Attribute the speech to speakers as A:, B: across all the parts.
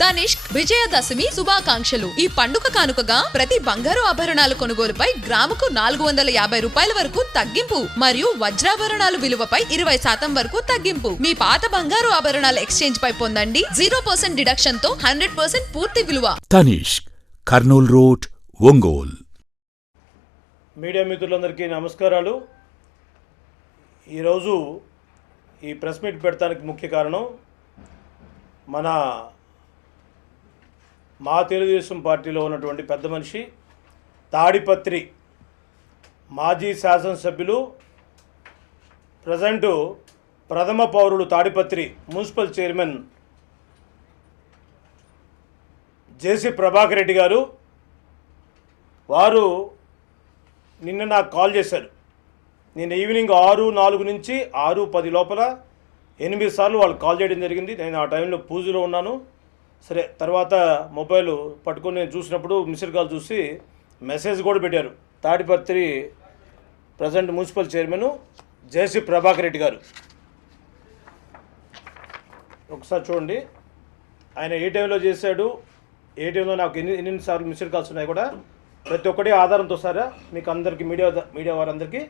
A: తనిష్క్ విజయదశమి శుభాకాంక్షలు. ఈ పండుగ కానుకగా ప్రతి బంగారు ఆభరణాల కొనుగోలుపై గ్రాముకు నాలుగు వందల యాభై రూపాయల వరకు తగ్గింపు మరియు వజ్రాభరణాలు విలువపై ఇరవై శాతం వరకు తగ్గింపు. మీ పాత బంగారు ఆభరణాల ఎక్స్చేంజ్ పై పొందండి. జీరో పర్సెంట్ డిడక్షన్తో హండ్రెడ్ పర్సెంట్ పూర్తి విలువ.
B: తనిష్క్ కర్నూల్ రోడ్ ఒంగోల్.
C: మీడియా మిత్రులందరికీ నమస్కారాలు. ఈరోజు ఈ ప్రెస్ మీట్ పెడతానికి ముఖ్య కారణం మన మా తెలుగుదేశం పార్టీలో ఉన్నటువంటి పెద్ద మనిషి తాడిపత్రి మాజీ శాసనసభ్యులు ప్రజెంటు ప్రథమ పౌరులు Tadipatri municipal chairman JC Prabhakar Reddy గారు. వారు నిన్న నాకు కాల్ చేశారు. నేను ఈవినింగ్ ఆరు నాలుగు నుంచి ఆరు పది లోపల ఎనిమిది సార్లు వాళ్ళు కాల్ చేయడం జరిగింది. నేను ఆ టైంలో పూజలో ఉన్నాను. సరే తర్వాత మొబైల్ పట్టుకొని నేను చూసినప్పుడు మిస్డ్ కాల్ చూసి మెసేజ్ కూడా పెట్టారు. Tadipatri present municipal chairman JC Prabhakar Reddy గారు. ఒకసారి చూడండి. ఆయన ఏ టైంలో చేశాడు ఏ టైంలో నాకు ఎన్ని ఎన్నిసార్లు మిస్డ్ కాల్స్ ఉన్నాయి కూడా ప్రతి ఒక్కటి ఆధారంతో సారా మీకు అందరికీ మీడియా మీడియా వారందరికీ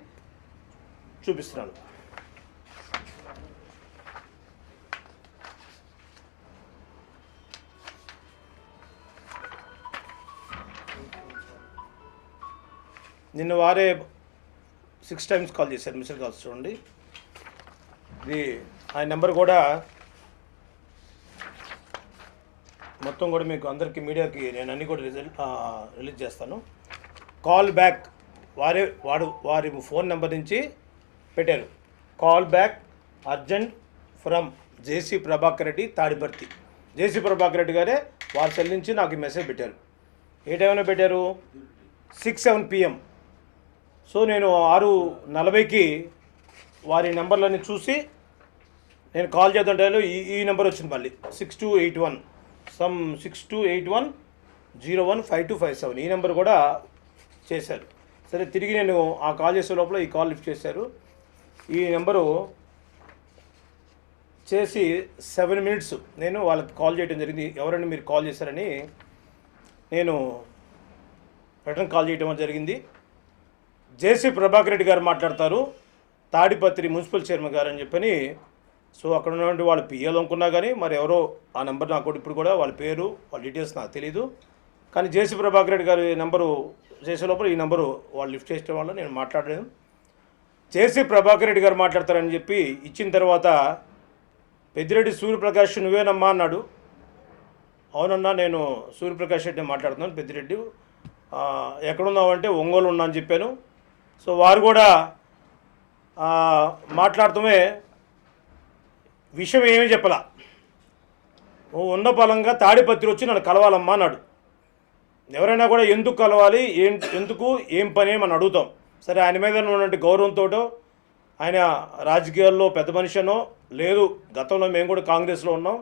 C: చూపిస్తున్నాను. నిన్న వారే సిక్స్ టైమ్స్ కాల్ చేశారు. మిస్టర్ కాల్స్ చూడండి. ఇది ఆయన నెంబర్ కూడా మొత్తం కూడా మీకు అందరికీ మీడియాకి నేను అన్నీ కూడా రిజల్ట్ రిలీజ్ చేస్తాను. కాల్ బ్యాక్ వారే వాడు వారి ఫోన్ నెంబర్ నుంచి పెట్టారు. Call back urgent from JC Prabhakar Reddy Tadipatri. JC Prabhakar Reddy గారే వారు సెల్ నుంచి నాకు ఈ మెసేజ్ పెట్టారు. ఏ టైంలో పెట్టారు? సిక్స్ సెవెన్ పిఎం సో నేను ఆరు నలభైకి వారి నెంబర్లన్నీ చూసి నేను కాల్ చేద్దాం టైంలో ఈ ఈ నెంబర్ వచ్చింది మళ్ళీ. Six two eight one. Some six two eight one zero one five two five seven. ఈ నెంబర్ కూడా చేశారు. సరే తిరిగి నేను ఆ కాల్ చేసే లోపల ఈ కాల్ లిఫ్ట్ చేశారు. ఈ నెంబరు చేసి సెవెన్ మినిట్స్ నేను వాళ్ళకి కాల్ చేయడం జరిగింది. ఎవరైనా మీరు కాల్ చేశారని నేను రిటర్న్ కాల్ చేయడం జరిగింది. జేసీ ప్రభాకర్ రెడ్డి గారు మాట్లాడతారు. తాడిపత్రి మున్సిపల్ చైర్మన్ గారు అని చెప్పని. సో అక్కడ ఉన్నటువంటి వాళ్ళ పిఎల్ అనుకున్నా కానీ మరి ఎవరో ఆ నెంబర్ నాకు ఇప్పుడు కూడా వాళ్ళ పేరు వాళ్ళ డీటెయిల్స్ నాకు తెలియదు కానీ జేసీ ప్రభాకర్ రెడ్డి గారి నెంబరు చేసే లోపల ఈ నెంబరు వాళ్ళు లిఫ్ట్ చేసే వాళ్ళు నేను మాట్లాడలేదు. జేసీ ప్రభాకర్ రెడ్డి గారు మాట్లాడతారని చెప్పి ఇచ్చిన తర్వాత పెద్దిరెడ్డి సూర్యప్రకాష్ నువ్వేనమ్మా అన్నాడు. అవునన్నా నేను సూర్యప్రకాష్ రెడ్డి మాట్లాడుతున్నాను పెద్దిరెడ్డి. ఎక్కడున్నావు ఎక్కడున్నావంటే ఒంగోలు ఉన్నా అని చెప్పాను. సో వారు కూడా మాట్లాడుతూనే మాట్లాడటమే విషయం ఏమీ చెప్పలా. నువ్వు ఉన్న బలంగా తాడిపత్రి వచ్చి నన్ను కలవాలమ్మా అన్నాడు. ఎవరైనా కూడా ఎందుకు కలవాలి? ఏం ఎందుకు? ఏం పని? మనం అడుగుతాం. సరే ఆయన మీద ఉన్నటువంటి గౌరవంతో ఆయన రాజకీయాల్లో పెద్ద మనిషినో లేదు గతంలో మేము కూడా కాంగ్రెస్లో ఉన్నాం.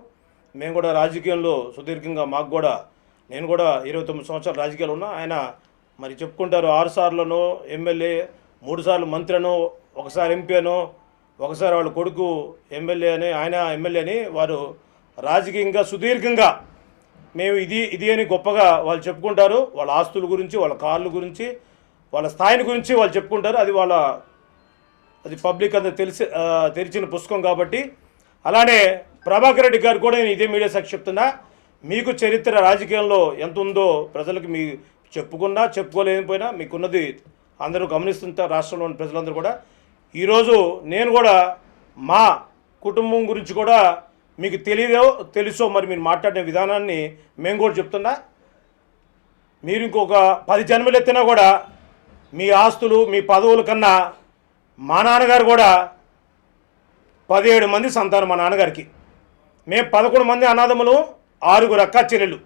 C: మేము కూడా రాజకీయంలో సుదీర్ఘంగా మాకు కూడా నేను కూడా ఇరవై తొమ్మిది సంవత్సరాలు రాజకీయాలు ఉన్నా. ఆయన మరి చెప్పుకుంటారు ఆరు సార్లను ఎమ్మెల్యే మూడు సార్లు మంత్రి అనో ఒకసారి ఎంపీ అనో ఒకసారి వాళ్ళ కొడుకు ఎమ్మెల్యే అని ఆయన ఎమ్మెల్యే అని వారు రాజకీయంగా సుదీర్ఘంగా మేము ఇది ఇది అని గొప్పగా వాళ్ళు చెప్పుకుంటారు. వాళ్ళ ఆస్తుల గురించి వాళ్ళ కార్ల గురించి వాళ్ళ స్థాయిని గురించి వాళ్ళు చెప్పుకుంటారు. అది వాళ్ళ అది పబ్లిక్ అంతా తెలిసి తెరిచిన పుస్తకం కాబట్టి. అలానే ప్రభాకర్ రెడ్డి గారు కూడా నేను ఇదే మీడియా సాక్షి చెప్తున్నా. మీకు చరిత్ర రాజకీయంలో ఎంత ఉందో ప్రజలకు మీ చెప్పుకున్నా చెప్పుకోలేకపోయినా మీకున్నది అందరూ గమనిస్తుంటారు రాష్ట్రంలోని ప్రజలందరూ కూడా. ఈరోజు నేను కూడా మా కుటుంబం గురించి కూడా మీకు తెలియదో తెలుసో మరి మీరు మాట్లాడిన విధానాన్ని మేము కూడా చెప్తున్నా. మీరు ఇంకొక పది జన్మలు ఎత్తినా కూడా మీ ఆస్తులు మీ పదవుల కన్నా మా నాన్నగారు కూడా పదిహేడు మంది సంతానం మా నాన్నగారికి. మేము పదకొండు మంది అనాథములు ఆరుగురు అక్క చెల్లెలు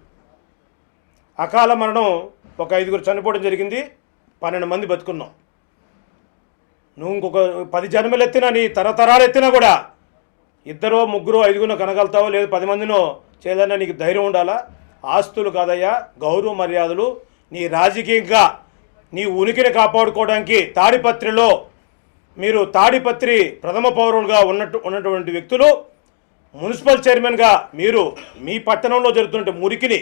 C: అకాల మరణం ఒక ఐదుగురు చనిపోవడం జరిగింది. పన్నెండు మంది బతుకున్నాం. నువ్వు ఇంకొక పది జన్మలు ఎత్తినా నీ తరతరాలు ఎత్తినా కూడా ఇద్దరో ముగ్గురు ఐదుగురు కనగలుగుతావో లేదు పది మందినో చేయాలన్నా నీకు ధైర్యం ఉండాలా? ఆస్తులు కాదయ్యా గౌరవ మర్యాదలు. నీ రాజకీయంగా నీ ఉనికిని కాపాడుకోవడానికి తాడిపత్రిలో మీరు తాడిపత్రి ప్రథమ పౌరులుగా ఉన్నట్టు ఉన్నటువంటి వ్యక్తులు మున్సిపల్ చైర్మన్గా మీరు మీ పట్టణంలో జరుగుతున్న మురికిని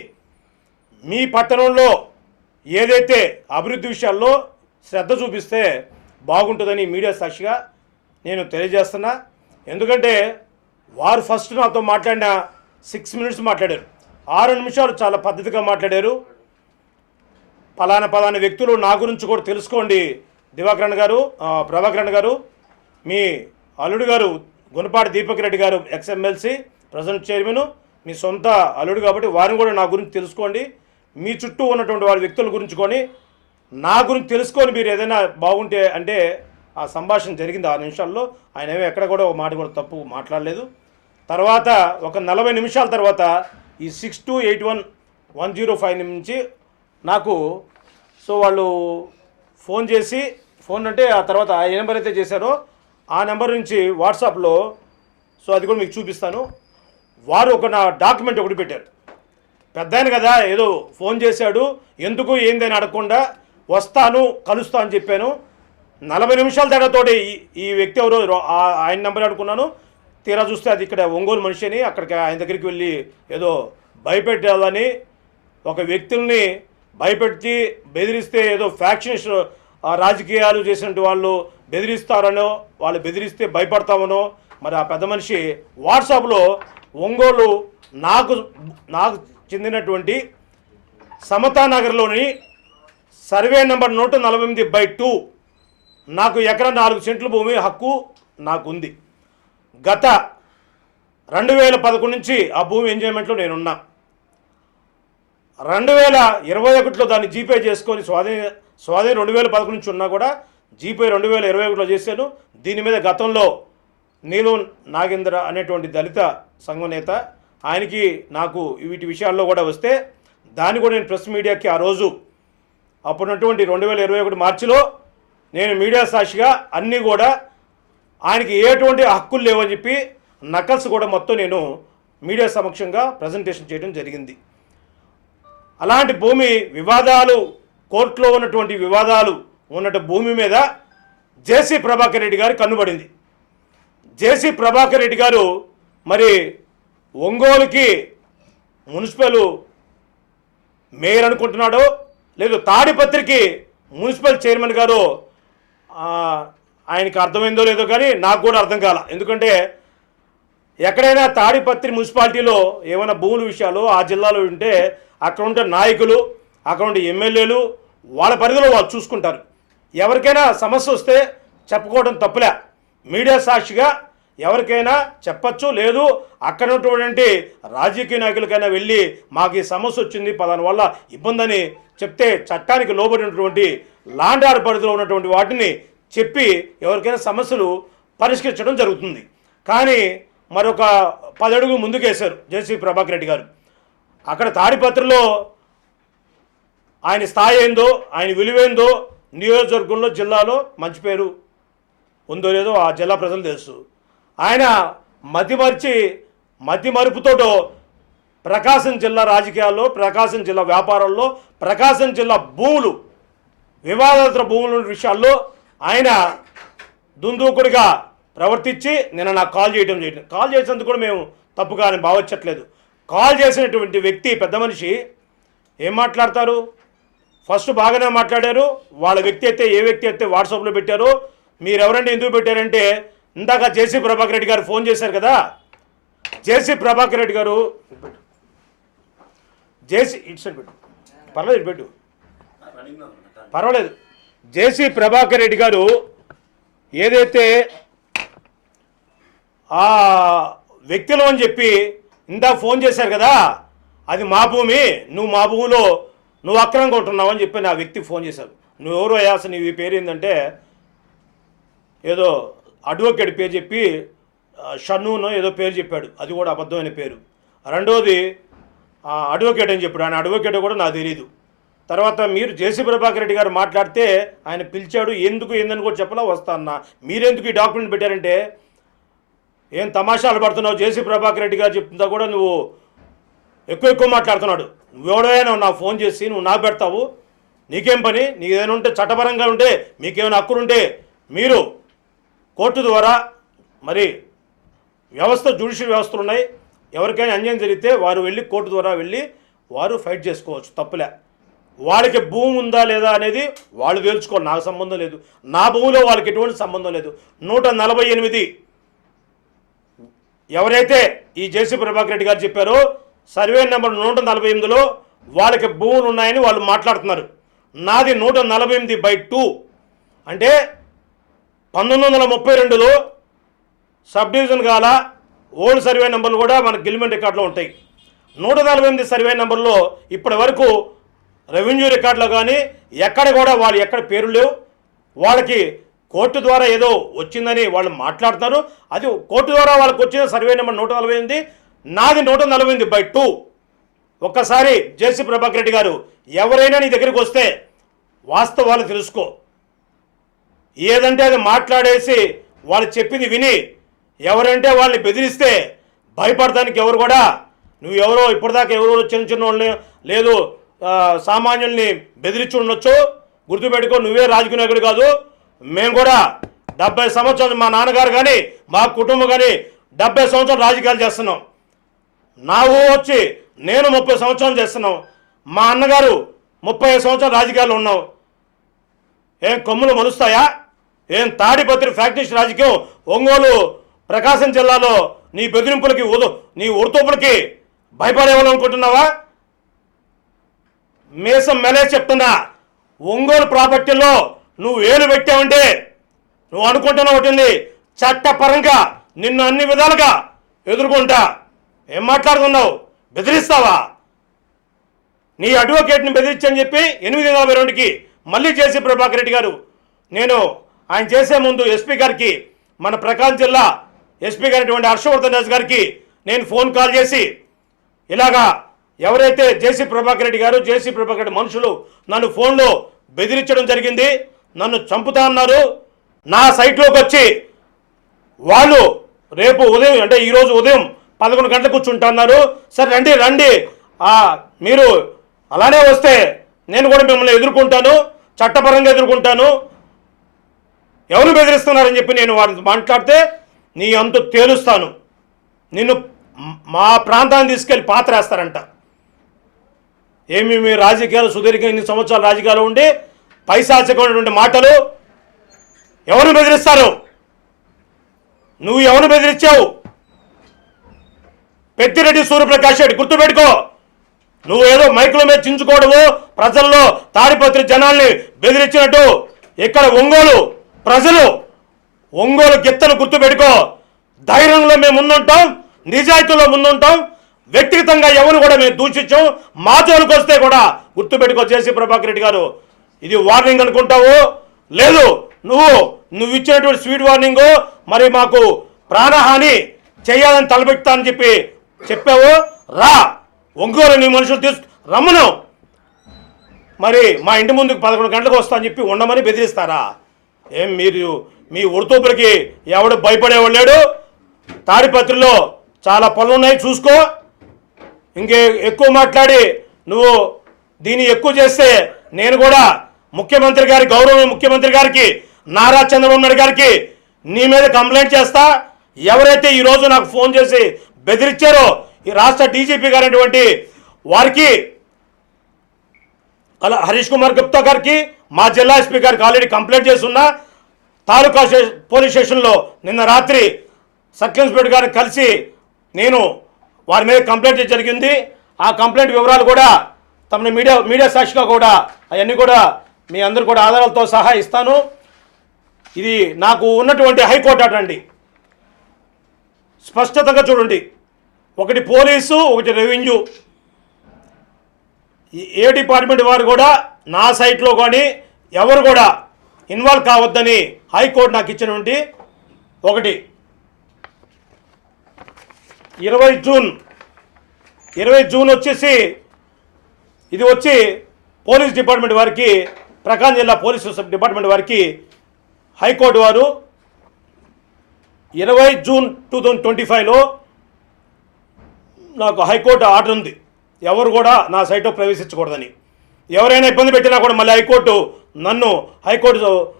C: మీ పట్టణంలో ఏదైతే అభివృద్ధి విషయాల్లో శ్రద్ధ చూపిస్తే బాగుంటుందని మీడియా సాక్షిగా నేను తెలియజేస్తున్నా. ఎందుకంటే వారు ఫస్ట్ నాతో మాట్లాడిన సిక్స్ మినిట్స్ మాట్లాడారు. ఆరు నిమిషాలు చాలా పద్ధతిగా మాట్లాడారు. పలానా పలానా వ్యక్తులు నా గురించి కూడా తెలుసుకోండి. దివాకరణ్ గారు ప్రభాకరణ్ గారు మీ అల్లుడు గారు గుణపాటి దీపక్ రెడ్డి గారు ఎక్స్ఎమ్మెల్సీ ప్రజెంట్ చైర్మన్ మీ సొంత అల్లుడు కాబట్టి వారిని కూడా నా గురించి తెలుసుకోండి. మీ చుట్టూ ఉన్నటువంటి వారి వ్యక్తుల గురించి కొని నా గురించి తెలుసుకొని మీరు ఏదైనా బాగుంటే అంటే ఆ సంభాషణ జరిగింది ఆరు నిమిషాల్లో. ఆయన ఏమీ ఎక్కడ కూడా ఒక మాట కూడా తప్పు మాట్లాడలేదు. తర్వాత ఒక నలభై నిమిషాల తర్వాత ఈ six two eight one one zero five నుంచి నాకు సో వాళ్ళు ఫోన్ చేసి ఫోన్ అంటే ఆ తర్వాత ఏ నెంబర్ అయితే చేశారో ఆ నెంబర్ నుంచి వాట్సాప్లో సో అది కూడా మీకు చూపిస్తాను. వారు ఒక నా డాక్యుమెంట్ ఒకటి పెట్టారు. పెద్దయన కదా ఏదో ఫోన్ చేశాడు ఎందుకు ఏందని అడగకుండా వస్తాను కలుస్తా అని చెప్పాను. నలభై నిమిషాల తేడాతోటి ఈ- ఈ వ్యక్తి ఎవరో ఆ- ఆయన నెంబర్ అనుకున్నాను తీరా చూస్తే అది ఇక్కడ ఒంగోలు మనిషి అని అక్కడికి ఆయన దగ్గరికి వెళ్ళి ఏదో భయపెట్టాలని ఒక వ్యక్తుల్ని భయపెట్టి బెదిరిస్తే ఏదో ఫ్యాక్షన్స్ రాజకీయాలు చేసినట్టు వాళ్ళు బెదిరిస్తారనో వాళ్ళు బెదిరిస్తే భయపడతామనో మరి ఆ పెద్ద మనిషి వాట్సాప్లో ఒంగోలు నాకు నాకు చెందినటువంటి సమతానగర్లోని సర్వే నెంబర్ నూట నలభై ఎనిమిది బై టూ నాకు ఎకరా నాలుగు సెంట్ల భూమి హక్కు నాకు ఉంది గత రెండు వేల పదకొండు నుంచి ఆ భూమి ఎంజాయ్మెంట్లో నేనున్నా. రెండు వేల ఇరవై ఒకటిలో దాన్ని జీపే చేసుకొని స్వాధీన స్వాధీన రెండు వేల పదకొండు నుంచి ఉన్నా కూడా జీపే రెండు వేల ఇరవై ఒకటిలో చేశాను. దీని మీద గతంలో నీలం నాగేంద్ర అనేటువంటి దళిత సంఘ నేత ఆయనకి నాకు వీటి విషయాల్లో కూడా వస్తే దాన్ని కూడా నేను ప్రెస్ మీడియాకి ఆ రోజు అప్పుడున్నటువంటి రెండు వేల ఇరవై ఒకటి మార్చిలో నేను మీడియా సాక్షిగా అన్నీ కూడా ఆయనకి ఎటువంటి హక్కులు లేవని చెప్పి నకల్స్ కూడా మొత్తం నేను మీడియా సమక్షంగా ప్రజెంటేషన్ చేయడం జరిగింది. అలాంటి భూమి వివాదాలు కోర్టులో ఉన్నటువంటి వివాదాలు ఉన్నట్టు భూమి మీద జేసీ ప్రభాకర్ రెడ్డి గారు కన్నుబడింది. జేసీ ప్రభాకర్ రెడ్డి గారు మరి ఒంగోలుకి మున్సిపల్ మేయర్ అనుకుంటున్నాడో లేదు తాడిపత్రికి మున్సిపల్ చైర్మన్ గారు ఆయనకి అర్థమైందో లేదో కానీ నాకు కూడా అర్థం కాల. ఎందుకంటే ఎక్కడైనా తాడిపత్రి మున్సిపాలిటీలో ఏమైనా భూముల విషయాలు ఆ జిల్లాలో ఉంటే అక్కడ ఉండే నాయకులు అక్కడ ఉండే ఎమ్మెల్యేలు వాళ్ళ పరిధిలో వాళ్ళు చూసుకుంటారు. ఎవరికైనా సమస్య వస్తే చెప్పుకోవడం తప్పులే. మీడియా సాక్షిగా ఎవరికైనా చెప్పచ్చు లేదు అక్కడ ఉన్నటువంటి రాజకీయ నాయకులకైనా వెళ్ళి మాకు ఈ సమస్య వచ్చింది పదాని వల్ల ఇబ్బందని చెప్తే చట్టానికి లోబడినటువంటి లాండ్ ఆర్డర్ పరిధిలో ఉన్నటువంటి వాటిని చెప్పి ఎవరికైనా సమస్యలు పరిష్కరించడం జరుగుతుంది. కానీ మరొక పదడుగు ముందుకేశారు జేసీ ప్రభాకర్ రెడ్డి గారు. అక్కడ తాడిపత్రిలో ఆయన స్థాయి ఏందో ఆయన విలువేందో నియోజకవర్గంలో జిల్లాలో మంచి పేరు ఉందో లేదో ఆ జిల్లా ప్రజలు తెలుసు. ఆయన మతి మరిచి మరుపుతోటో ప్రకాశం జిల్లా రాజకీయాల్లో ప్రకాశం జిల్లా వ్యాపారాల్లో ప్రకాశం జిల్లా భూములు వివాదాతర భూముల విషయాల్లో ఆయన దుందూకుడిగా ప్రవర్తించి నిన్న నాకు కాల్ చేయడం చేయడం కాల్ చేసినందుకు కూడా మేము తప్పుగా అని భావించట్లేదు. కాల్ చేసినటువంటి వ్యక్తి పెద్ద మనిషి ఏం మాట్లాడతారు? ఫస్ట్ బాగానే మాట్లాడారు. వాళ్ళ వ్యక్తి అయితే ఏ వ్యక్తి అయితే వాట్సాప్లో పెట్టారో మీరు ఎందుకు పెట్టారంటే ఇందాక జేసీ ప్రభాకర్ రెడ్డి గారు ఫోన్ చేశారు కదా? జేసీ ప్రభాకర్ రెడ్డి గారు జేసీ ఇట్స్ పెట్టు. పర్లేదు ఇటు పెట్టు. పర్వాలేదు. జేసీ ప్రభాకర్ రెడ్డి గారు ఏదైతే ఆ వ్యక్తిలో అని చెప్పి ఇందాక ఫోన్ చేశారు కదా అది మా భూమి నువ్వు మా భూమిలో నువ్వు అక్రమంగా ఉంటున్నావు అని చెప్పి నా వ్యక్తికి ఫోన్ చేశారు. నువ్వు ఎవరో అసలు నీ పేరు ఏంటంటే ఏదో అడ్వకేట్ పేరు చెప్పి షన్నునో ఏదో పేరు చెప్పాడు. అది కూడా అబద్ధమైన పేరు. రెండోది అడ్వకేట్ అని చెప్పాడు. ఆయన అడ్వకేట్ కూడా నాకు తెలియదు తర్వాత మీరు జేసీ ప్రభాకర్ రెడ్డి గారు మాట్లాడితే ఆయన పిలిచాడు ఎందుకు ఏందని కూడా చెప్పలా? వస్తా అన్న. మీరెందుకు ఈ డాక్యుమెంట్ పెట్టారంటే ఏం తమాషాలు పడుతున్నావు? జేసీ ప్రభాకర్ రెడ్డి గారు చెప్తుందా కూడా నువ్వు ఎక్కువ ఎక్కువ మాట్లాడుతున్నాడు. నువ్వెవడైనా నా ఫోన్ చేసి నువ్వు నా పెడతావు. నీకేం పని? నీకు ఏదైనా ఉంటే చట్టపరంగా ఉంటే మీకేమైనా హక్కులు ఉంటే మీరు కోర్టు ద్వారా మరి వ్యవస్థ జ్యుడిషియల్ వ్యవస్థలు ఉన్నాయి. ఎవరికైనా అన్యాయం జరిగితే వారు వెళ్ళి కోర్టు ద్వారా వెళ్ళి వారు ఫైట్ చేసుకోవచ్చు. తప్పులే. వాళ్ళకి భూమి ఉందా లేదా అనేది వాళ్ళు తేల్చుకోవాలి నాకు సంబంధం లేదు. నా భూమిలో వాళ్ళకి ఎటువంటి సంబంధం లేదు. నూట నలభై ఎనిమిది ఎవరైతే ఈ జేసీ ప్రభాకర్ రెడ్డి గారు చెప్పారో సర్వే నెంబర్ నూట నలభై ఎనిమిదిలో వాళ్ళకి భూములు ఉన్నాయని వాళ్ళు మాట్లాడుతున్నారు. నాది నూట నలభై ఎనిమిది బై టూ. అంటే పంతొమ్మిది వందల ముప్పై రెండులో సబ్ డివిజన్ కాల ఓల్డ్ సర్వే నెంబర్లు కూడా మన గిల్మెంట్ రికార్డులో ఉంటాయి. నూట నలభై ఎనిమిది సర్వే నెంబర్లో ఇప్పటి వరకు రెవెన్యూ రికార్డులో కానీ ఎక్కడ కూడా వాళ్ళు ఎక్కడ పేరు లేవు. వాళ్ళకి కోర్టు ద్వారా ఏదో వచ్చిందని వాళ్ళు మాట్లాడుతున్నారు. అది కోర్టు ద్వారా వాళ్ళకి వచ్చిన సర్వే నెంబర్ నూట నలభై ఎనిమిది నాది నూట నలభై ఎనిమిది బై టూ. ఒక్కసారి జేసీ ప్రభాకర్ రెడ్డి గారు ఎవరైనా నీ దగ్గరికి వస్తే వాస్తవాలు తెలుసుకో. ఏదంటే అది మాట్లాడేసి వాళ్ళు చెప్పింది విని ఎవరంటే వాళ్ళని బెదిరిస్తే భయపడటానికి ఎవరు కూడా నువ్వు ఎవరో ఇప్పటిదాకా ఎవరో చిన్న చిన్న వాళ్ళని లేదు సామాన్యుల్ని బెదిరించి ఉండొచ్చు. గుర్తుపెట్టుకో నువ్వే రాజకీయ నాయకుడు కాదు. మేము కూడా డెబ్బై సంవత్సరాలు మా నాన్నగారు కానీ మా కుటుంబం కానీ డెబ్బై సంవత్సరాలు రాజకీయాలు చేస్తున్నాం. నా ఊ వచ్చి నేను ముప్పై సంవత్సరాలు చేస్తున్నాం. మా అన్నగారు ముప్పై సంవత్సరాలు రాజకీయాలు ఉన్నాం. ఏం కొమ్ములు మలుస్తాయా ఏం తాడిపత్రి ఫ్యాక్టరీస్ రాజకీయం? ఒంగోలు ప్రకాశం జిల్లాలో నీ బెదిరింపులకి ఉదు నీ ఉడుతోపులకి భయపడేవాలనుకుంటున్నావా మీసం మెలే చెప్తున్నా ఒంగోలు ప్రాపర్టీలో నువ్వు ఏలు పెట్టావంటే నువ్వు అనుకుంటున్న ఒకటి చట్టపరంగా నిన్ను అన్ని విధాలుగా ఎదుర్కొంటా. ఏం మాట్లాడుతున్నావు? బెదిరిస్తావా? నీ అడ్వకేట్ని బెదిరించని చెప్పి ఎనిమిది నలభై రెండుకి మళ్ళీ చేసి ప్రభాకర్ రెడ్డి గారు నేను ఆయన చేసే ముందు ఎస్పీ గారికి మన ప్రకాశం జిల్లా ఎస్పీ గారైనటువంటి హర్షవర్ధన్ రాజు గారికి నేను ఫోన్ కాల్ చేసి ఇలాగా ఎవరైతే జేసీ ప్రభాకర్ రెడ్డి గారు జేసీ ప్రభాకర్ రెడ్డి మనుషులు నన్ను ఫోన్లో బెదిరించడం జరిగింది నన్ను చంపుతా అన్నారు నా సైట్లోకి వచ్చి వాళ్ళు రేపు ఉదయం అంటే ఈరోజు ఉదయం పదకొండు గంటలకు కూర్చుంటున్నారు సరే రండి రండి. మీరు అలానే వస్తే నేను కూడా మిమ్మల్ని ఎదుర్కొంటాను చట్టపరంగా ఎదుర్కొంటాను. ఎవరు బెదిరిస్తున్నారని చెప్పి నేను వారిని మాట్లాడితే నీ అంతు తేలుస్తాను. నిన్ను మా ప్రాంతాన్ని తీసుకెళ్ళి పాత్ర వేస్తారంట. ఏమి మీ రాజకీయాలు సుదీర్ఘ ఇన్ని సంవత్సరాలు రాజకీయాలు ఉండి పైశాచకమైనటువంటి మాటలు ఎవరు బెదిరిస్తారు? నువ్వు ఎవరు బెదిరించావు పెద్దిరెడ్డి సూర్యప్రకాష్ రెడ్డి గుర్తుపెట్టుకో. నువ్వు ఏదో మైకుల మీద చించుకోవడము ప్రజల్లో తాడిపత్రి జనాల్ని బెదిరించినట్టు ఇక్కడ ఒంగోలు ప్రజలు ఒంగోలు గిత్తను గుర్తుపెట్టుకో. ధైర్యంలో మేము ముందుంటాం నిజాయితీలో ముందుంటాం వ్యక్తిగతంగా ఎవరు కూడా మేము దూషించాం. మా జోలికి వస్తే కూడా గుర్తుపెట్టుకో జేసీ ప్రభాకర్ రెడ్డి గారు. ఇది వార్నింగ్ అనుకుంటావు? లేదు. నువ్వు నువ్వు ఇచ్చినటువంటి స్వీట్ వార్నింగ్ మరి మాకు ప్రాణహాని చేయాలని తలపెడతా అని చెప్పి చెప్పావు. రా. ఒంగోలు నీ మనుషులు తీసు రమ్మను. మరి మా ఇంటి ముందుకు పదకొండు గంటలకు వస్తా అని చెప్పి ఉండమని బెదిరిస్తారా? ఏం మీరు మీ ఉడుతూపులకి ఎవడు భయపడేవాడు లేడు తాడిపత్రిలో చాలా పనులు ఉన్నాయి చూసుకో. ఇంకే ఎక్కువ మాట్లాడి నువ్వు దీన్ని ఎక్కువ చేస్తే నేను కూడా ముఖ్యమంత్రి గారి గౌరవ ముఖ్యమంత్రి గారికి నారా చంద్రబాబు నాయుడు గారికి నీ మీద కంప్లైంట్ చేస్తా. ఎవరైతే ఈరోజు నాకు ఫోన్ చేసి బెదిరించారో ఈ రాష్ట్ర డీజీపీ గారైనటువంటి వారికి అలా హరీష్ కుమార్ గుప్తా గారికి మా జిల్లా ఎస్పీ గారికి ఆల్రెడీ కంప్లైంట్ చేస్తున్నా. తాలూకా పోలీస్ స్టేషన్లో నిన్న రాత్రి సబ్ ఇన్స్పెక్టర్ గారిని కలిసి నేను వారి మీద కంప్లైంట్ జరిగింది. ఆ కంప్లైంట్ వివరాలు కూడా తమని మీడియా మీడియా సాక్షిగా కూడా అవన్నీ కూడా మీ అందరు కూడా ఆధారాలతో సహా ఇస్తాను. ఇది నాకు ఉన్నటువంటి హైకోర్టు అటండి స్పష్టతగా చూడండి. ఒకటి పోలీసు ఒకటి రెవెన్యూ. ఏ డిపార్ట్మెంట్ వారు కూడా నా సైట్లో కానీ ఎవరు కూడా ఇన్వాల్వ్ కావద్దని హైకోర్టు నాకు ఇచ్చినటువంటి ఒకటి. ఇరవై జూన్ ఇరవై జూన్ వచ్చేసి ఇది వచ్చి పోలీస్ డిపార్ట్మెంట్ వారికి ప్రకాశం జిల్లా పోలీసు సబ్ డిపార్ట్మెంట్ వారికి హైకోర్టు వారు ఇరవై జూన్ టూ థౌజండ్ ట్వంటీ ఫైవ్లో నాకు హైకోర్టు ఆర్డర్ ఉంది. ఎవరు కూడా నా సైట్లో ప్రవేశించకూడదని. ఎవరైనా ఇబ్బంది పెట్టినా కూడా మళ్ళీ హైకోర్టు నన్ను హైకోర్టు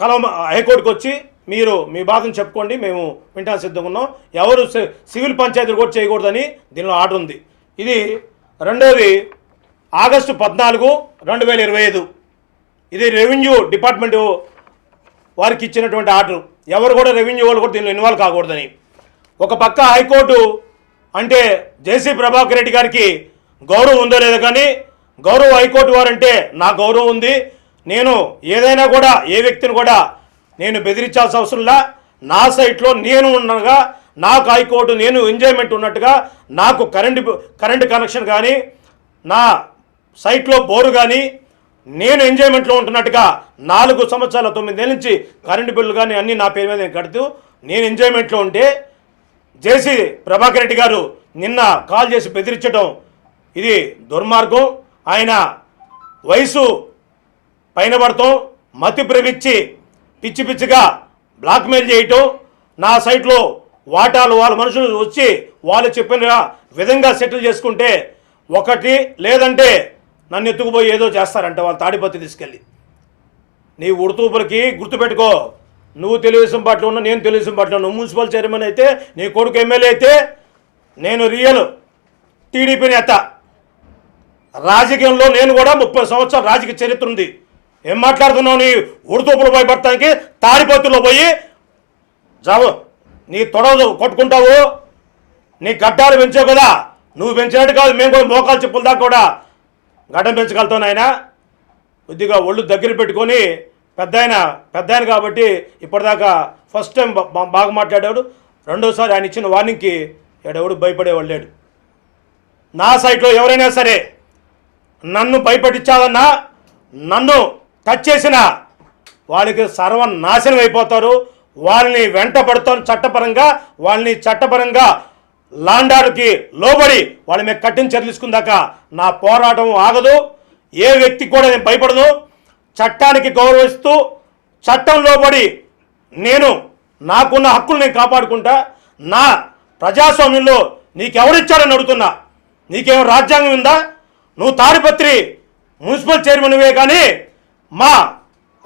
C: కలం కలవ హైకోర్టుకు వచ్చి మీరు మీ బాధను చెప్పుకోండి మేము వింటాను సిద్ధంగా ఉన్నాం. ఎవరు సి- సివిల్ పంచాయతీలు కూడా చేయకూడదని దీనిలో ఆర్డర్ ఉంది. ఇది రెండవది ఆగస్టు పద్నాలుగు రెండు వేల ఇరవై ఐదు. ఇది రెవెన్యూ డిపార్ట్మెంటు వారికి ఇచ్చినటువంటి ఆర్డర్. ఎవరు కూడా రెవెన్యూ వాళ్ళు కూడా దీనిలో ఇన్వాల్వ్ కాకూడదని. ఒక పక్క హైకోర్టు అంటే జేసీ ప్రభాకర్ రెడ్డి గారికి గౌరవం ఉందో లేదో కానీ గౌరవ హైకోర్టు వారంటే నా గౌరవం ఉంది. నేను ఏదైనా కూడా ఏ వ్యక్తిని కూడా నేను బెదిరించాల్సిన అవసరంలా నా సైట్లో నేను ఉండగా నాకు హైకోర్టు నేను ఎంజాయ్మెంట్ ఉన్నట్టుగా నాకు కరెంటు కరెంటు కనెక్షన్ కానీ నా సైట్లో బోరు కానీ నేను ఎంజాయ్మెంట్లో ఉంటున్నట్టుగా నాలుగు సంవత్సరాల తొమ్మిదేళ్ళ నుంచి కరెంటు బిల్లు కానీ అన్నీ నా పేరు మీద నేను కడుతూ నేను ఎంజాయ్మెంట్లో ఉంటే జేసీ ప్రభాకర్ రెడ్డి గారు నిన్న కాల్ చేసి బెదిరించడం ఇది దుర్మార్గం. ఆయన వయసు పైన పడతాం మతి ప్రేమించి పిచ్చి పిచ్చిగా బ్లాక్మెయిల్ చేయటం నా సైట్లో వాటాలు వాళ్ళ మనుషులు వచ్చి వాళ్ళు చెప్పిన విధంగా సెటిల్ చేసుకుంటే ఒకటి లేదంటే నన్ను ఎత్తుకుపోయి ఏదో చేస్తారంట వాళ్ళు తాడిపత్రి తీసుకెళ్ళి. నీ ఉడుతూపులకి గుర్తుపెట్టుకో. నువ్వు తెలుగుదేశం పార్టీలో ఉన్నా నేను తెలుగుదేశం పార్టీలో నువ్వు మున్సిపల్ చైర్మన్ అయితే నీ కొడుకు ఎమ్మెల్యే అయితే నేను రియల్ టీడీపీ నేత రాజకీయంలో నేను కూడా ముప్పై సంవత్సరాల రాజకీయ చరిత్ర ఉంది. ఏం మాట్లాడుతున్నావు నీ ఉడుతూపులు పోయి పడటానికి తాడిపత్రిలో పోయి జావు నీ తొడవ కొట్టుకుంటావు. నీ గడ్డాలు పెంచావు కదా. నువ్వు పెంచినట్టు కాదు మేము కూడా మోకాలు చెప్పుల దాకా కూడా. గడ్డం పెంచగలుగుతావు నాయన. కొద్దిగా ఒళ్ళు దగ్గర పెట్టుకొని పెద్ద ఆయన పెద్ద ఆయన కాబట్టి ఇప్పటిదాకా ఫస్ట్ టైం బా- బాగా మాట్లాడాడు రెండోసారి ఆయన ఇచ్చిన వార్నింగ్కి ఎడెవడు భయపడేవాడు లేడు. నా సైట్లో ఎవరైనా సరే నన్ను భయపెట్టించాలన్నా నన్ను టచ్ చేసిన వాళ్ళకి సర్వనాశనం అయిపోతారు. వాళ్ళని వెంట పడతాను చట్టపరంగా వాళ్ళని చట్టపరంగా లాండార్కి లోబడి వాళ్ళ మీద కఠిన చర్యలు తీసుకుందాక నా పోరాటం ఆగదు. ఏ వ్యక్తికి కూడా నేను భయపడదు చట్టానికి గౌరవిస్తూ చట్టం లోబడి నేను నాకున్న హక్కులు నేను కాపాడుకుంటా నా ప్రజాస్వామ్యంలో నీకెవరిచ్చాడని అడుగుతున్నా. నీకేం రాజ్యాంగం ఉందా? నువ్వు తాడిపత్రి మున్సిపల్ చైర్మన్వే కానీ మా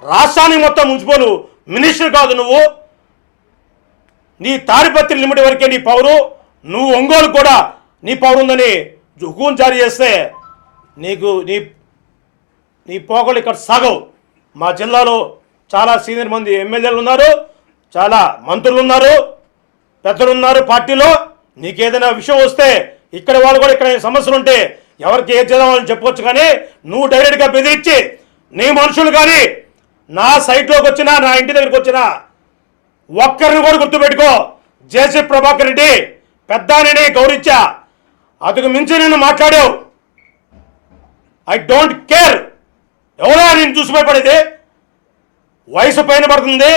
C: రాష్ట్రానికి మొత్తం మున్సిపల్ మినిస్టర్ కాదు నువ్వు. నీ తాడిపత్రి లిమిట్ వరకే నీ పౌరు. నువ్వు ఒంగోలు కూడా నీ పౌరు ఉందని హుకుం జారీ చేస్తే నీకు నీ నీ పోకలు ఇక్కడ సాగవు. మా జిల్లాలో చాలా సీనియర్ మంది ఎమ్మెల్యేలు ఉన్నారు చాలా మంత్రులు ఉన్నారు పెద్దలు ఉన్నారు పార్టీలో. నీకేదైనా విషయం వస్తే ఇక్కడ వాళ్ళు కూడా ఇక్కడ సమస్యలు ఉంటే ఎవరికి ఏం చేద్దామని చెప్పొచ్చు కానీ నువ్వు డైరెక్ట్గా బెదిరించి నీ మనుషులు కానీ నా సైట్లోకి వచ్చినా నా ఇంటి దగ్గరికి వచ్చినా ఒక్కరిని కూడా గుర్తుపెట్టుకో. జేసీ ప్రభాకర్ రెడ్డి పెద్దానని గౌరవించా. అందుకు మించి నేను మాట్లాడావు. ఐ డోంట్ కేర్ ఎవరో నేను చూసి భయపడేది? వయసు పైన పడుతుంది.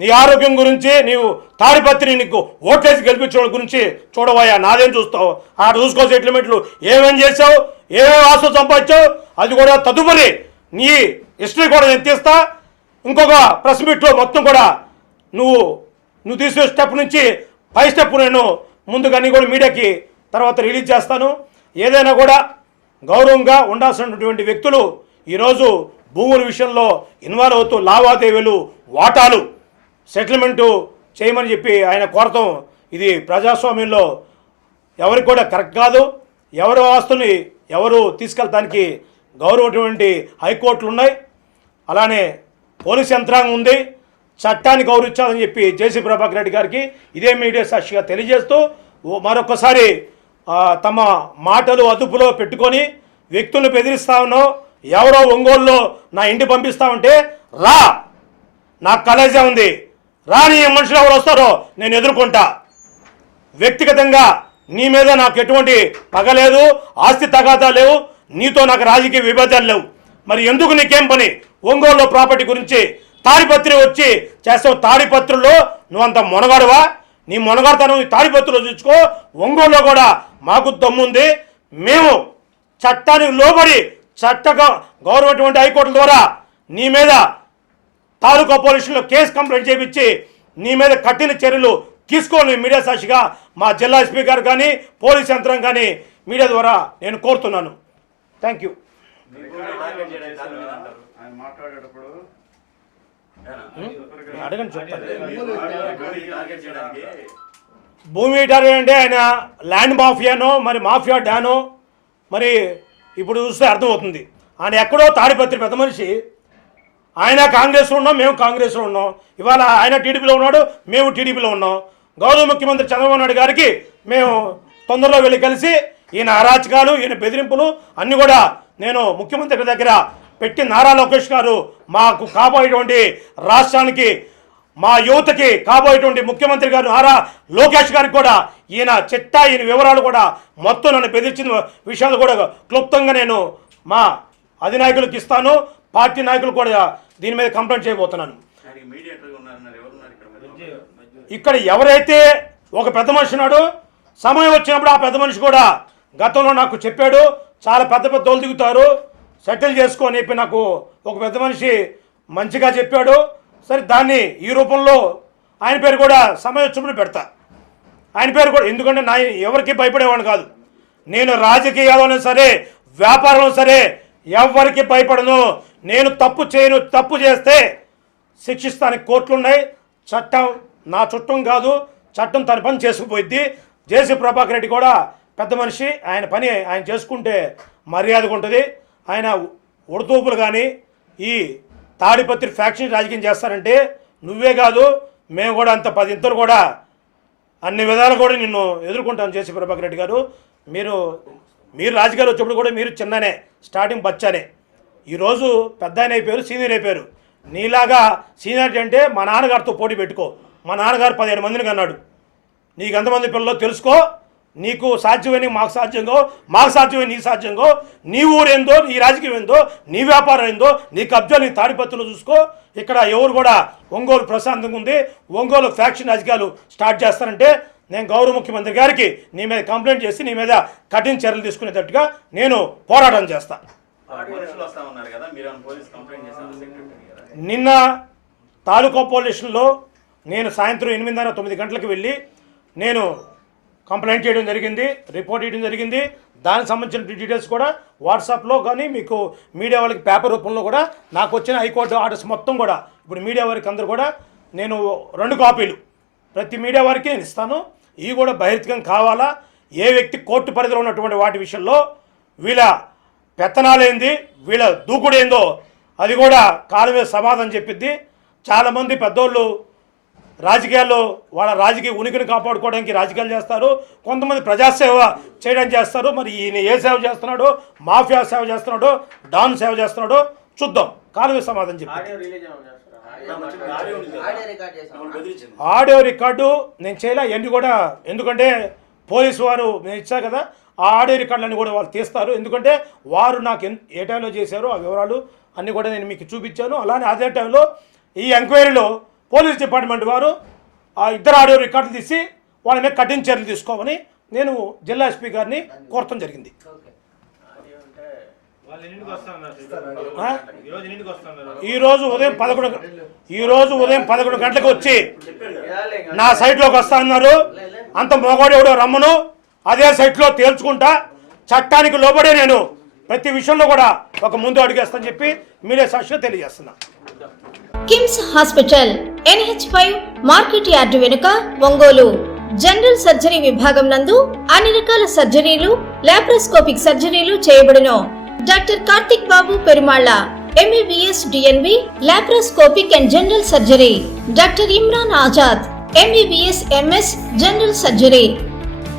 C: నీ ఆరోగ్యం గురించి నీవు తాడిపత్రి నీకు ఓట్లేసి గెలిపించడం గురించి చూడవయ్యా నాదేం చూస్తావు? ఆ చూసుకో సెటిల్మెంట్లు ఏమేం చేసావు ఏమేమి ఆస్తులు సంపాదించావు? అది కూడా తదుపరి నీ హిస్టరీ కూడా నేను తీస్తా. ఇంకొక ప్రెస్ మీట్లో మొత్తం కూడా నువ్వు నువ్వు తీసే స్టెప్ నుంచి పై స్టెప్ నేను ముందుగా నీ కూడా మీడియాకి తర్వాత రిలీజ్ చేస్తాను. ఏదైనా కూడా గౌరవంగా ఉండాల్సినటువంటి వ్యక్తులు ఈరోజు భూముల విషయంలో ఇన్వాల్వ్ అవుతూ లావాదేవీలు వాటాలు సెటిల్మెంటు చేయమని చెప్పి ఆయన కోరతం ఇది ప్రజాస్వామ్యంలో ఎవరికి కూడా కరెక్ట్ కాదు. ఎవరి ఆస్తుని ఎవరు తీసుకెళ్తానికి గౌరవటువంటి హైకోర్టులు ఉన్నాయి. అలానే పోలీస్ యంత్రాంగం ఉంది. చట్టాన్ని గౌరవించాలని చెప్పి జేసీ ప్రభాకర్ రెడ్డి గారికి ఇదే మీడియా సాక్షిగా తెలియజేస్తూ ఓ- మరొకసారి తమ మాటలు అదుపులో పెట్టుకొని వ్యక్తులను బెదిరిస్తా ఉన్నావు. ఎవరో ఒంగోలులో నా ఇంటి పంపిస్తా ఉంటే రా. నాకు కలేజా ఉంది. రాని మనుషులు ఎవరు వస్తారో నేను ఎదుర్కొంటా. వ్యక్తిగతంగా నీ మీద నాకు ఎటువంటి పగ లేదు ఆస్తి తగాదా లేవు నీతో నాకు రాజకీయ విభేదాలు లేవు. మరి ఎందుకు నీకేం పని? ఒంగోలులో ప్రాపర్టీ గురించి తాడిపత్రి వచ్చి చేస్తావు తాడిపత్రుల్లో నువ్వు అంత మొనగాడువా? నీ మొనగాడుతనం ఈ తాడిపత్రిలో చూసుకో. ఒంగోలులో కూడా మాకు దమ్ముంది. మేము చట్టానికి లోబడి చట్టగా వంటి హైకోర్టు ద్వారా నీ మీద తాలూకా పోలీసులో కేసు కంప్లైంట్ చేయించి నీ మీద కఠిన చర్యలు తీసుకోని మీడియా సాక్షిగా మా జిల్లా ఎస్పీ గారు కానీ పోలీస్ యంత్రం కానీ మీడియా ద్వారా నేను కోరుతున్నాను. థ్యాంక్ యూ
D: మాట్లాడేటప్పుడు
C: అడగండి చెప్తాను భూమి టార్గెట్ అంటే ఆయన ల్యాండ్ మాఫియానో మరి మాఫియా డానో మరి ఇప్పుడు చూస్తే అర్థమవుతుంది. ఆయన ఎక్కడో తాడిపత్రి పెద్ద మనిషి. ఆయన కాంగ్రెస్లో ఉన్నాం మేము కాంగ్రెస్లో ఉన్నాం. ఇవాళ ఆయన టీడీపీలో ఉన్నాడు మేము టీడీపీలో ఉన్నాం. గౌరవ ముఖ్యమంత్రి చంద్రబాబు నాయుడు గారికి మేము తొందరలో వెళ్ళి కలిసి ఈయన అరాచకాలు ఈయన బెదిరింపులు అన్నీ కూడా నేను ముఖ్యమంత్రి దగ్గర పెట్టి నారా లోకేష్ గారు మాకు కాబోయేటువంటి రాష్ట్రానికి మా యువతకి కాబోయేటువంటి ముఖ్యమంత్రి గారు నారా లోకేష్ గారికి కూడా ఈయన చిట్టా ఈయన వివరాలు కూడా మొత్తం నన్ను బెదిరించిన విషయాలు కూడా క్లుప్తంగా నేను మా అధినాయకులకు ఇస్తాను. పార్టీ నాయకులు కూడా దీని మీద కంప్లైంట్ చేయబోతున్నాను?
D: ఇక్కడ?
C: ఎవరైతే ఒక పెద్ద మనిషి ఉన్నాడో సమయం వచ్చినప్పుడు ఆ పెద్ద మనిషి కూడా గతంలో నాకు చెప్పాడు. చాలా పెద్ద పెద్ద తోలు దిగుతారు. సెటిల్ చేసుకో అని చెప్పి నాకు ఒక పెద్ద మనిషి మంచిగా చెప్పాడు. సరే దాన్ని ఈ రూపంలో ఆయన పేరు కూడా సమయం పెడతా. ఆయన పేరు కూడా ఎందుకంటే నా ఎవరికి భయపడేవాడిని కాదు. నేను రాజకీయాల్లో సరే వ్యాపారంలో సరే ఎవరికి భయపడను. నేను తప్పు చేయను తప్పు చేస్తే శిక్షిస్తానికి కోర్టులు ఉన్నాయి. చట్టం నా చుట్టం కాదు చట్టం తన పని చేసుకుపోయిద్ది. జేసీ ప్రభాకర్ రెడ్డి కూడా పెద్ద మనిషి ఆయన పని ఆయన చేసుకుంటే మర్యాదగా ఉంటుంది. ఆయన ఉడతూపులు కానీ ఈ తాడిపత్రి ఫ్యాక్షన్ రాజకీయం చేస్తారంటే నువ్వే కాదు మేము కూడా అంత పది ఇంతలు కూడా అన్ని విధాలు కూడా నిన్ను ఎదుర్కొంటాను చేసి ప్రభాకర్ రెడ్డి గారు. మీరు మీరు రాజకీయాలు వచ్చినప్పుడు కూడా మీరు చిన్ననే స్టార్టింగ్ బచ్చానే. ఈరోజు పెద్ద ఆయన అయిపోయారు సీనియర్ అయిపోయారు. నీలాగా సీనియారిటీ అంటే మా నాన్నగారితో పోటీ పెట్టుకో. మా నాన్నగారు పదిహేడు మందిని కన్నాడు. నీకు ఎంతమంది పిల్లలు తెలుసుకో నీకు సాధ్యమైన మాకు సాధ్యంగో మాకు సాధ్యమైన నీకు సాధ్యంగో నీ ఊరేందో నీ రాజకీయం ఏందో నీ వ్యాపారం ఏందో నీ కబ్జా నీ తాడిపత్రులు చూసుకో. ఇక్కడ ఎవరు కూడా ఒంగోలు ప్రశాంతంగా ఉంది. ఒంగోలు ఫ్యాక్షన్ రాజకీయాలు స్టార్ట్ చేస్తారంటే నేను గౌరవ ముఖ్యమంత్రి గారికి నీ మీద కంప్లైంట్ చేసి నీ మీద కఠిన చర్యలు తీసుకునేటట్టుగా నేను పోరాటం చేస్తా.
D: ఆ మనుషులు వస్తా ఉన్నారు కదా మీరు ఏమైనా పోలీస్ కంప్లైంట్ చేశారు సెక్రటరీ గారు?
C: నిన్న తాలూకా పోలీసులో నేను సాయంత్రం ఎనిమిదిన్నర తొమ్మిది గంటలకు వెళ్ళి నేను కంప్లైంట్ చేయడం జరిగింది రిపోర్ట్ చేయడం జరిగింది. దానికి సంబంధించిన డీటెయిల్స్ కూడా వాట్సాప్లో కానీ మీకు మీడియా వాళ్ళకి పేపర్ రూపంలో కూడా నాకు వచ్చిన హైకోర్టు ఆర్డర్స్ మొత్తం కూడా ఇప్పుడు మీడియా వారికి అందరూ కూడా నేను రెండు కాపీలు. ప్రతి మీడియా వారికి నేను ఇస్తాను. ఇవి కూడా బహిర్గతం కావాలా? ఏ వ్యక్తి కోర్టు పరిధిలో ఉన్నటువంటి వాటి విషయంలో వీళ్ళ పెత్తనాలేంది? వీళ్ళ దూకుడేందో? అది కూడా కాలం మీద సమాధానం చెప్పిద్ది. చాలామంది పెద్దోళ్ళు రాజకీయాల్లో వాళ్ళ రాజకీయ ఉనికిని కాపాడుకోవడానికి రాజకీయాలు చేస్తారు. కొంతమంది ప్రజాసేవ చేయడానికి చేస్తారు. మరి ఈయన ఏ సేవ చేస్తున్నాడో మాఫియా సేవ చేస్తున్నాడో డాన్ సేవ చేస్తున్నాడో చూద్దాం. కాలం మీద సమాధానం చెప్పి.
E: ఆడియో రికార్డ్
C: నేను చేయలే ఇవన్నీ కూడా ఎందుకంటే పోలీసు వారు నేను ఇచ్చా కదా ఆ ఆడియో రికార్డులన్నీ కూడా వాళ్ళు తీస్తారు. ఎందుకంటే వారు నాకు ఎన్- ఏ టైంలో చేశారో ఆ వివరాలు అన్నీ కూడా నేను మీకు చూపించాను. అలానే అదే టైంలో ఈ ఎంక్వైరీలో పోలీస్ డిపార్ట్మెంట్ వారు ఆ ఇద్దరు ఆడియో రికార్డులు తీసి వాళ్ళ మీద కఠిన చర్యలు తీసుకోమని నేను జిల్లా ఎస్పీ గారిని కోరటం జరిగింది?
F: ఈరోజు
C: ఉదయం పదకొండు గ- ఈ రోజు ఉదయం పదకొండు గంటలకు వచ్చి. నా సైట్లోకి వస్తా అన్నారు. అంత మొగోడు ఎవడో రమ్మను. అదే సైట్లో తేల్చుకుంటా. చట్టానికి లోబడే నేను. ప్రతి విషయంలో కూడా ఒక ముందు అడిగేస్తానని చెప్పి మీడియా సాక్షిగా తెలియజేస్తున్నా.
G: KIMS hospital NH five market yard వెనుక ఒంగోలు. జనరల్ సర్జరీ విభాగం నందు అన్ని రకాల సర్జరీలు లాప్రోస్కోపిక్ సర్జరీలు చేయబడును. Doctor Karthik Babu Perumalla MBBS DNB laparoscopic and general surgery. Doctor Imran Azad MBBS MS general surgery.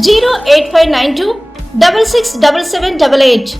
G: 08592 667788.